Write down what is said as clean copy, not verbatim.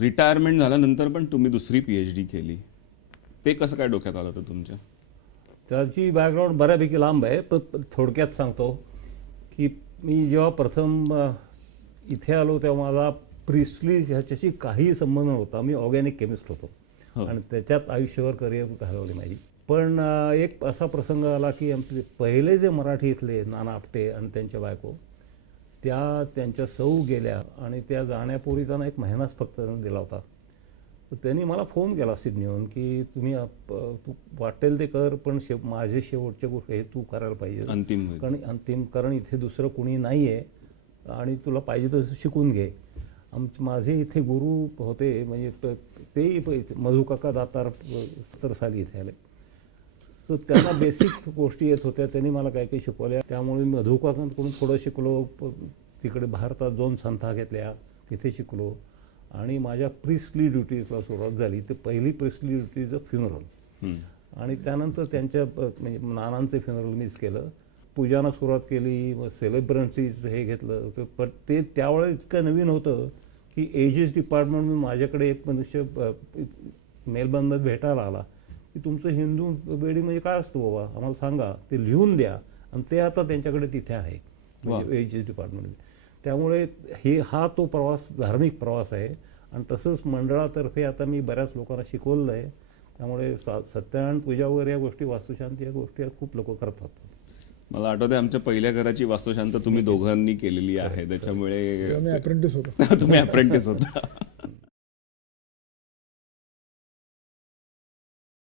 Retirement झाल्यानंतर पण तुम्ही दुसरी PhD केली, ते कसं काय डोक्यात आलं होतं तुमच्या? त्याची बॅकग्राऊंड बऱ्यापैकी लांब आहे, पण थोडक्यात सांगतो की मी जेव्हा प्रथम इथे आलो तेव्हा माझा प्रिस्टली ह्याच्याशी काही संबंध नव्हता. मी ऑर्गॅनिक केमिस्ट होतो आणि त्याच्यात आयुष्यभर करिअर घालवली माझी. पण एक असा प्रसंग आला की आमचे पहिले जे मराठी इथले नाना आपटे आणि त्यांच्या बायको त्यांच्या सौ गेल्या आणि त्या जाण्यापूर्वी त्यांना 1 महिनाच फक्त दिला होता. तर त्यांनी मला फोन केला सिडनीहून की तुम्ही तू वाटेल ते कर, पण माझे शेवटच्या गोष्टी हे तू करायला पाहिजे, अंतिम, कारण इथे दुसरं कुणी नाही आहे आणि तुला पाहिजे तसं शिकून घे. माझे इथे गुरु होते, म्हणजे तेही मधुकाका दातार 70 साली इथे आले. तर त्यांना बेसिक गोष्टी येत होत्या, त्यांनी मला काही काही शिकवल्या. त्यामुळे मी मधुकाकांकडून थोडं शिकलो. तिकडे भारतात 2 संथा घेतल्या, तिथे शिकलो आणि माझ्या प्रिस्टली ड्युटीजला सुरुवात झाली. ते पहिली प्रिस्टली ड्युटीज फ्युनरल आणि त्यानंतर त्यांच्या म्हणजे नानांचे फ्युनरल मीच केलं. पूजानं सुरुवात केली, मग सेलिब्रन्सीज हे घेतलं. पण ते त्यावेळेस इतकं नवीन होतं की एजेस डिपार्टमेंट माझ्याकडे एक मनुष्य मेलबंदत भेटायला आला की तुमचं हिंदू वेडिंग म्हणजे काय असतं बाबा, आम्हाला सांगा, ते लिहून द्या. आणि ते आता त्यांच्याकडे तिथे आहे म्हणजे एजेस डिपार्टमेंटमध्ये. त्यामुळे हा तो प्रवास, धार्मिक प्रवास आहे. आणि तसंच मंडळातर्फे आता मी बऱ्याच लोकांना शिकवलं आहे. त्यामुळे सत्यनारायण पूजा वगैरे या गोष्टी, वास्तुशांती या गोष्टी खूप लोक करतात. मला आठवते आमच्या पहिल्या घराची वास्तुशांत तुम्ही दोघांनी केलेली आहे, त्याच्यामुळे तुम्ही अप्रेंटिस होता. तुम्ही अप्रेंटिस होता.